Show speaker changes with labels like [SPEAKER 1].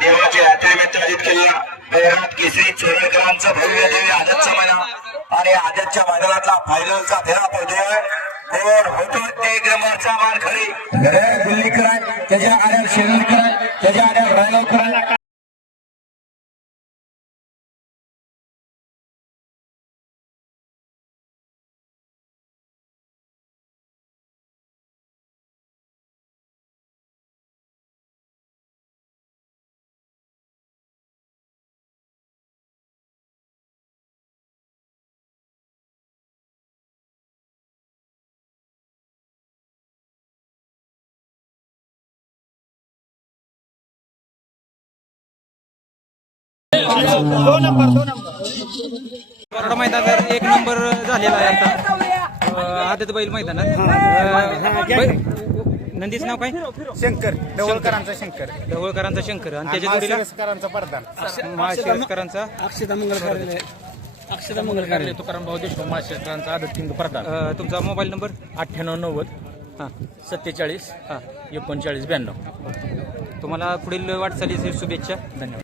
[SPEAKER 1] देवाची यात्रेनिमित्त आयोजित केलेला बैरात केसरी चोरेकरांचा भव्य देवी आदतचा महिना आणि आदतच्या मैदानातला फायनलचा फेरा पडतोय. और होतो एक नंबरचा मान खरी दिल्लीकर आहे त्याच्या आड्यावर शेरलकर आहे त्याच्या आड्यावर रायगावकर आहे
[SPEAKER 2] बरोडा मैदानात एक नंबर झालेला आहे आता. आदत बैल मैदानात. बै- नंदीचं नाव काय?
[SPEAKER 3] शंकर. ढवळकरांचा शंकर.
[SPEAKER 2] ढवळकरांचा शंकर. आणि त्याच्या जोडीला?
[SPEAKER 3] माळशिरसकरांचा प्रधान
[SPEAKER 2] माळशिरसकरांचा?
[SPEAKER 4] अक्षता मंगल कार्यालय अक्षता मंगल कार्यालय
[SPEAKER 3] तुकाराम भाऊ देशमुख माळशिरसकरांचा आदत किंग प्रधान
[SPEAKER 2] अं, तुमचा मोबाईल नंबर?
[SPEAKER 3] अठ्ठ्याण्णव नव्वद
[SPEAKER 2] हां.
[SPEAKER 3] सत्तेचाळीस
[SPEAKER 2] हां.
[SPEAKER 3] एकोणचाळीस ब्याण्णव.
[SPEAKER 2] तुम्हाला पुढील वाटचालीची शुभेच्छा.
[SPEAKER 3] धन्यवाद.